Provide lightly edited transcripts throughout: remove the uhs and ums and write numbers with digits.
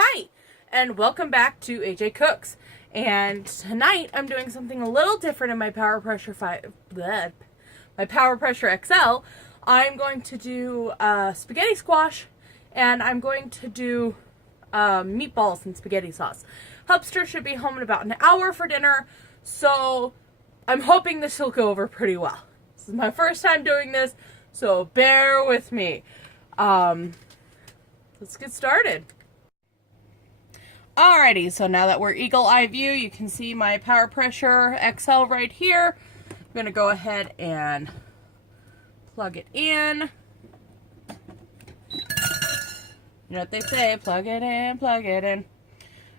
Hi, and welcome back to AJ Cooks. And tonight I'm doing something a little different in my Power Pressure XL. I'm going to do spaghetti squash, and I'm going to do meatballs and spaghetti sauce. Hubster should be home in about an hour for dinner, so I'm hoping this will go over pretty well. This is my first time doing this, so bear with me. Let's get started. Alrighty, so now that we're eagle eye view, you can see my Power Pressure XL right here. I'm going to go ahead and plug it in. You know what they say, plug it in, plug it in.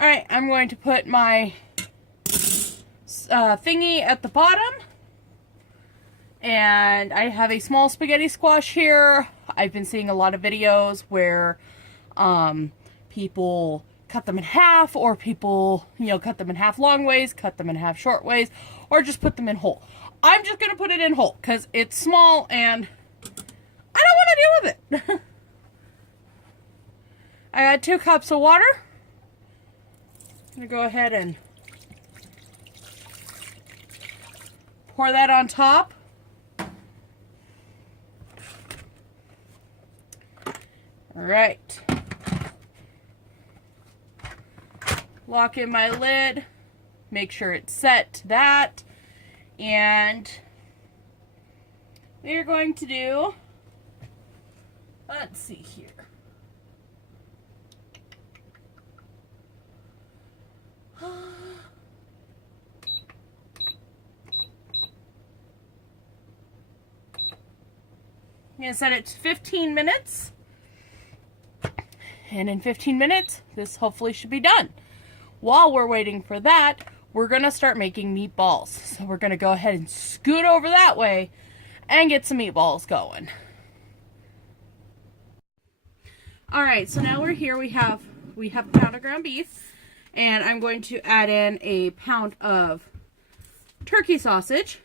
Alright, I'm going to put my thingy at the bottom. And I have a small spaghetti squash here. I've been seeing a lot of videos where people cut them in half, or people, cut them in half long ways, cut them in half short ways, or just put them in whole. I'm just going to put it in whole because it's small and I don't want to deal with it. I got 2 cups of water. I'm going to go ahead and pour that on top. All right. Lock in my lid, make sure it's set to that, and we're going to do, let's see here. I'm going to set it to 15 minutes, and in 15 minutes, this hopefully should be done. While we're waiting for that, we're going to start making meatballs. So we're going to go ahead and scoot over that way and get some meatballs going. Alright, so now we're here. We have a pound of ground beef. And I'm going to add in a pound of turkey sausage.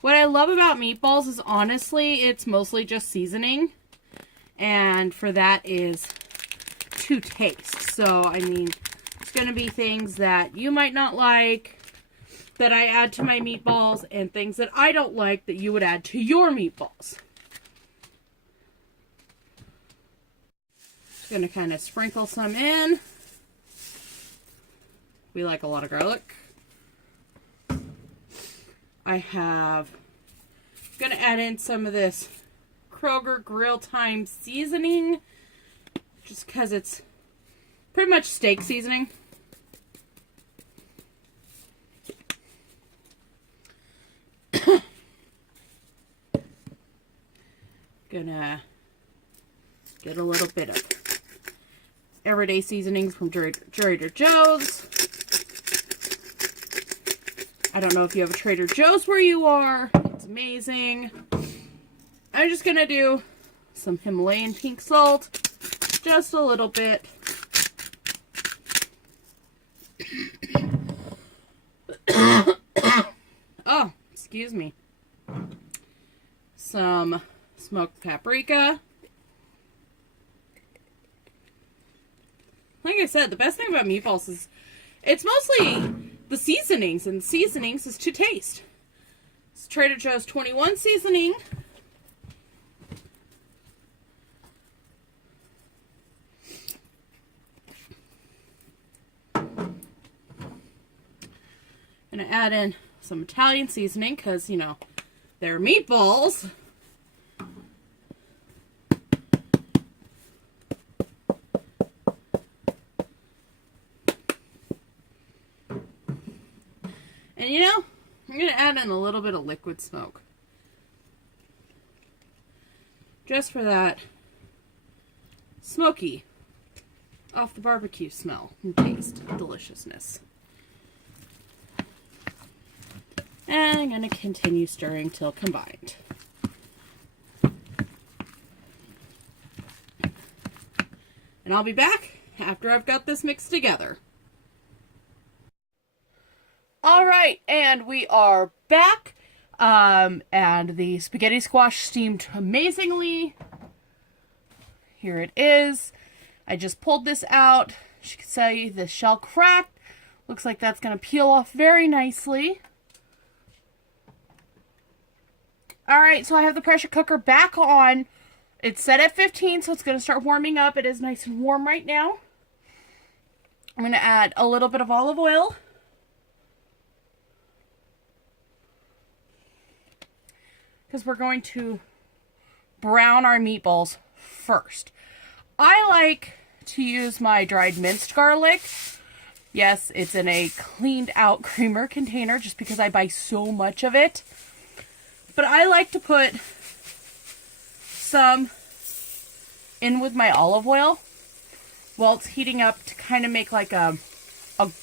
What I love about meatballs is, honestly, it's mostly just seasoning. And for that is to taste. So, I mean, it's going to be things that you might not like that I add to my meatballs, and things that I don't like that you would add to your meatballs. Just going to kind of sprinkle some in. We like a lot of garlic. I'm going to add in some of this Kroger Grill Time seasoning, just because it's pretty much steak seasoning. Gonna get a little bit of everyday seasonings from Trader Joe's. I don't know if you have a Trader Joe's where you are. It's amazing. I'm just gonna do some Himalayan pink salt, just a little bit. Oh, excuse me. Some smoked paprika. Like I said, the best thing about meatballs is it's mostly the seasonings, and seasonings is to taste. It's Trader Joe's 21 seasoning. Gonna add in some Italian seasoning because, they're meatballs. And I'm gonna add in a little bit of liquid smoke. Just for that smoky, off the barbecue smell and taste, deliciousness. And I'm going to continue stirring till combined. And I'll be back after I've got this mixed together. Alright, and we are back. And the spaghetti squash steamed amazingly. Here it is. I just pulled this out. As you can see, the shell cracked. Looks like that's going to peel off very nicely. Alright, so I have the pressure cooker back on. It's set at 15, so it's going to start warming up. It is nice and warm right now. I'm going to add a little bit of olive oil. Because we're going to brown our meatballs first. I like to use my dried minced garlic. Yes, it's in a cleaned out creamer container just because I buy so much of it. But I like to put some in with my olive oil while it's heating up to kind of make like a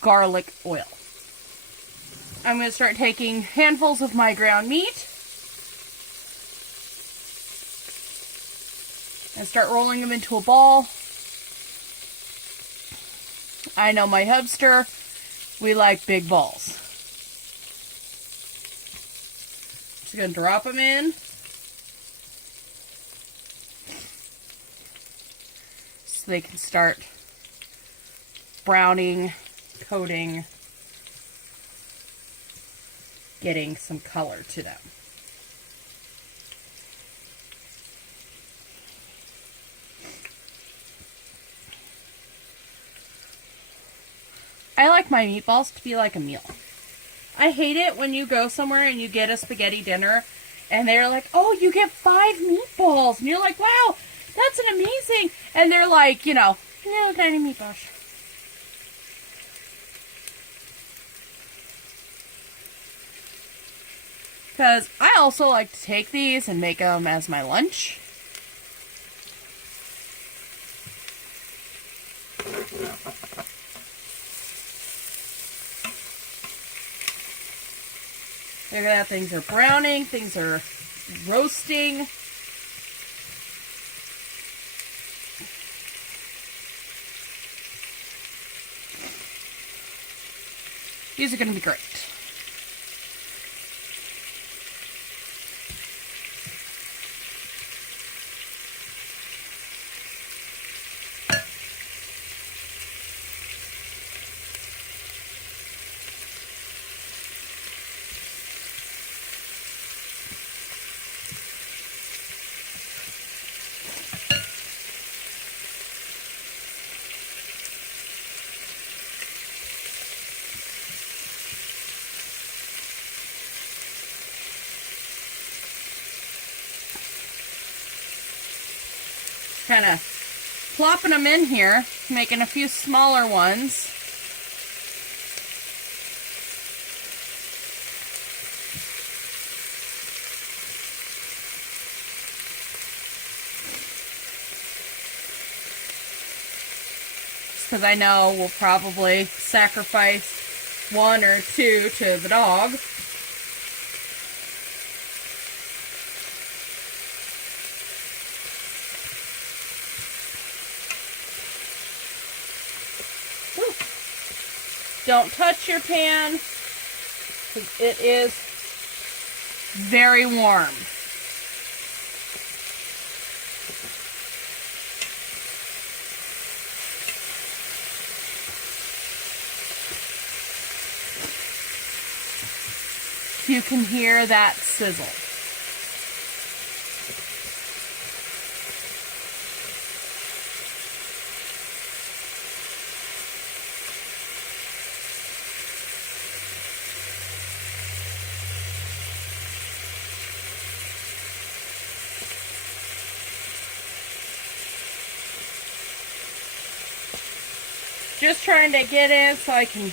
garlic oil. I'm going to start taking handfuls of my ground meat and start rolling them into a ball. I know my hubster, we like big balls. Just going to drop them in. So they can start browning, coating, getting some color to them. I like my meatballs to be like a meal. I hate it when you go somewhere and you get a spaghetti dinner and they're like, oh, you get 5 meatballs. And you're like, wow, that's an amazing. And they're like, you know, little tiny meatballs. Because I also like to take these and make them as my lunch. Look at that, things are browning, things are roasting. These are going to be great. Kind of plopping them in here, making a few smaller ones. Because I know we'll probably sacrifice 1 or 2 to the dog. Don't touch your pan, because it is very warm. You can hear that sizzle. Just trying to get in so I can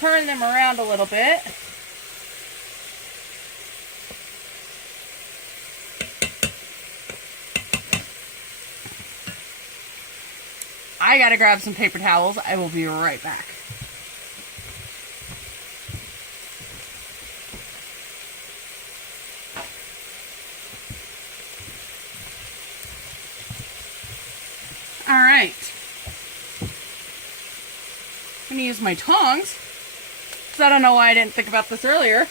turn them around a little bit. I gotta grab some paper towels. I will be right back. All right. I'm gonna use my tongs, because I don't know why I didn't think about this earlier.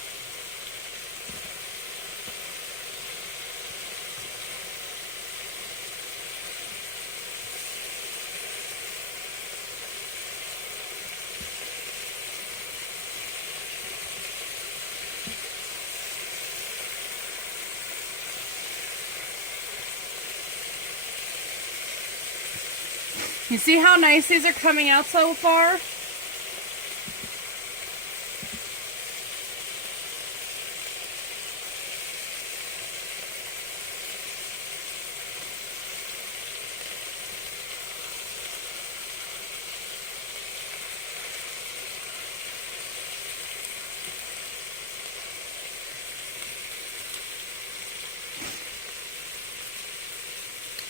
You see how nice these are coming out so far?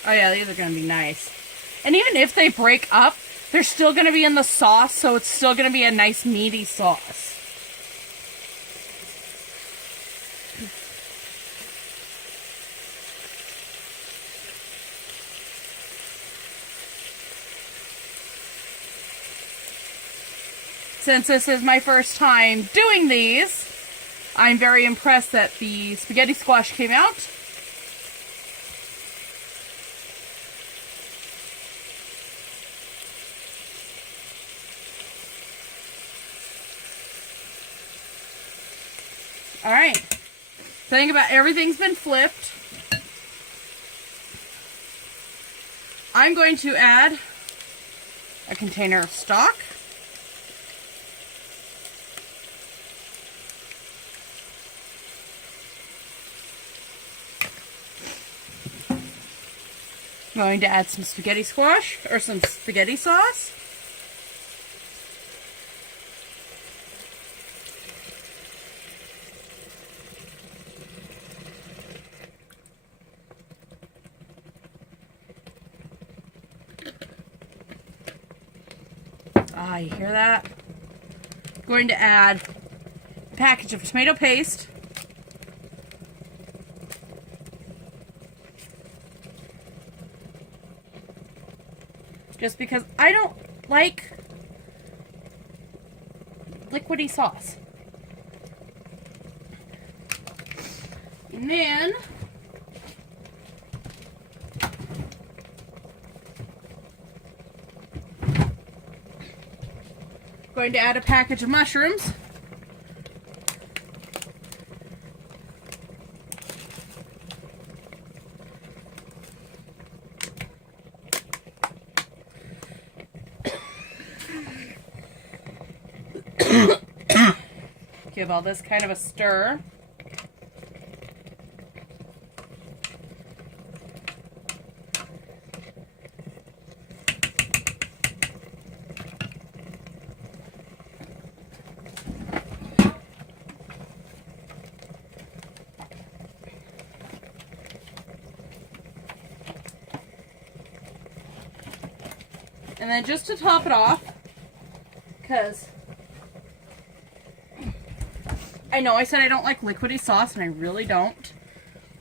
Oh yeah, these are going to be nice. And even if they break up, they're still going to be in the sauce, so it's still going to be a nice meaty sauce. Since this is my first time doing these, I'm very impressed that the spaghetti squash came out. All right, think about everything's been flipped. I'm going to add a container of stock. I'm going to add some spaghetti squash, or some spaghetti sauce. Ah, you hear that? I'm going to add a package of tomato paste. Just because I don't like liquidy sauce. And then going to add a package of mushrooms. Give all this kind of a stir. And then just to top it off, because I know I said I don't like liquidy sauce, and I really don't.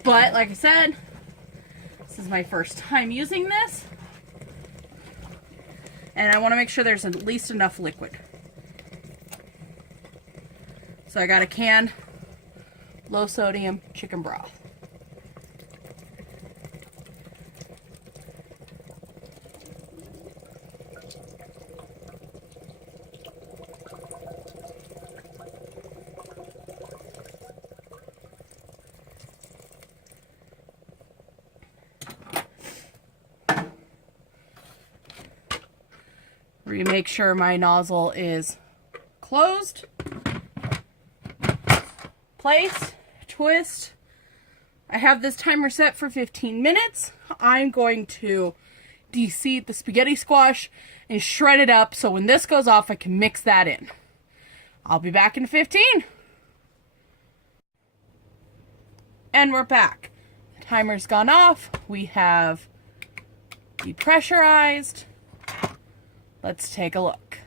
But, like I said, this is my first time using this. And I want to make sure there's at least enough liquid. So I got a canned low sodium chicken broth. Make sure my nozzle is closed. Place, twist. I have this timer set for 15 minutes. I'm going to de-seed the spaghetti squash and shred it up so when this goes off I can mix that in. I'll be back in 15. And we're back. The timer's gone off. We have depressurized. Let's take a look.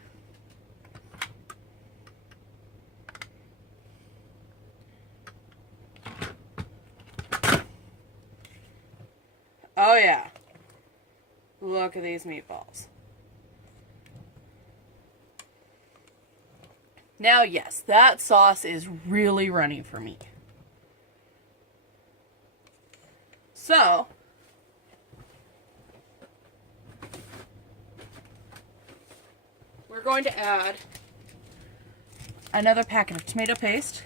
Oh yeah. Look at these meatballs. Now yes, that sauce is really runny for me. So, we're going to add another packet of tomato paste.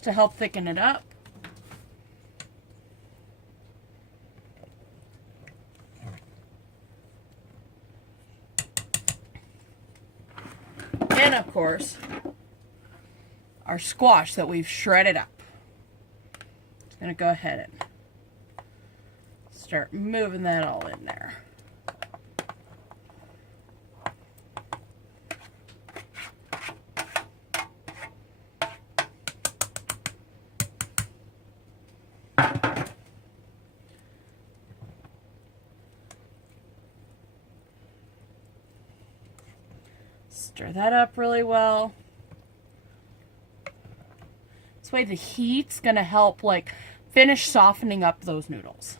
to help thicken it up. And of course, our squash that we've shredded up. Just gonna go ahead and start moving that all in there. Stir that up really well. This way the heat's gonna help like finish softening up those noodles.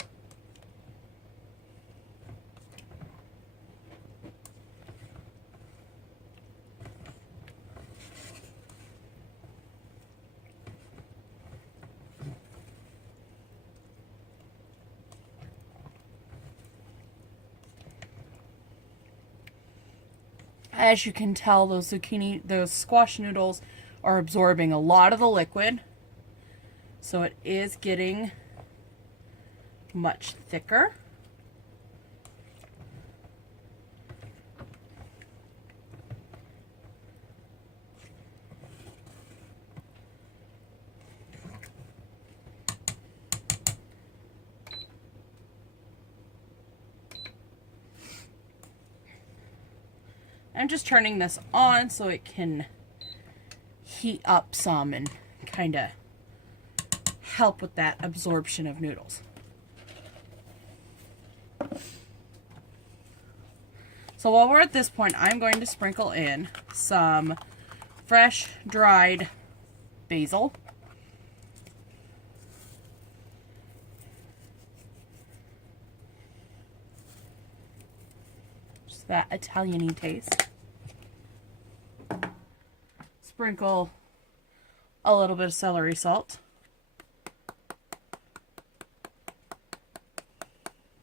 As you can tell, those squash noodles are absorbing a lot of the liquid. So it is getting much thicker. I'm just turning this on so it can heat up some and kind of help with that absorption of noodles. So while we're at this point, I'm going to sprinkle in some fresh dried basil. Just that Italian-y taste. Sprinkle a little bit of celery salt,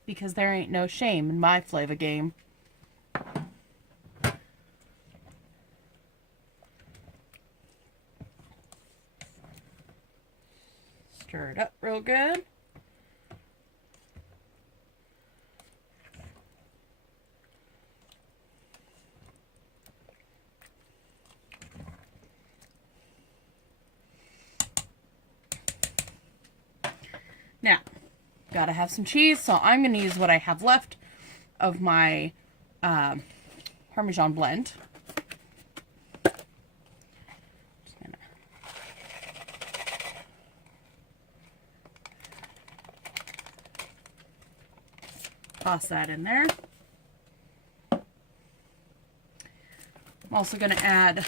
because there ain't no shame in my flavor game. Stir it up real good. Now, gotta have some cheese, so I'm going to use what I have left of my Parmesan blend. Just gonna toss that in there. I'm also going to add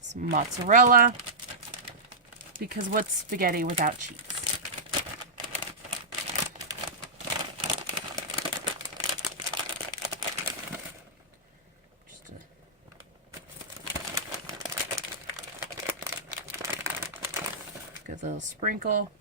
some mozzarella, because what's spaghetti without cheese? Give a little sprinkle.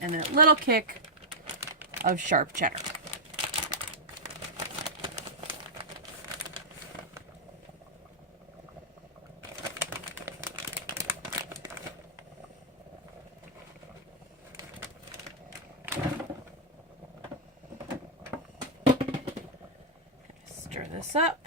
And a little kick of sharp cheddar. Stir this up.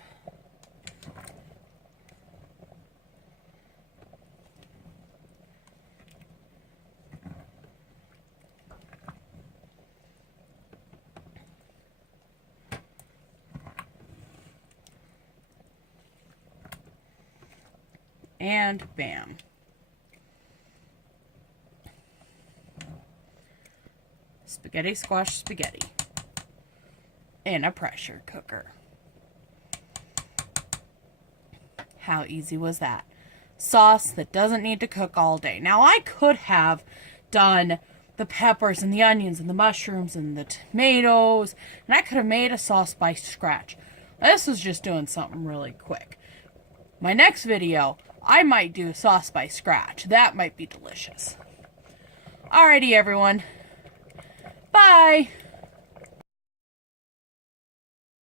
And bam. Spaghetti squash spaghetti in a pressure cooker. How easy was that? Sauce that doesn't need to cook all day. Now, I could have done the peppers and the onions and the mushrooms and the tomatoes, and I could have made a sauce by scratch. This is just doing something really quick. My next video, I might do sauce by scratch. That might be delicious. Alrighty, everyone. Bye!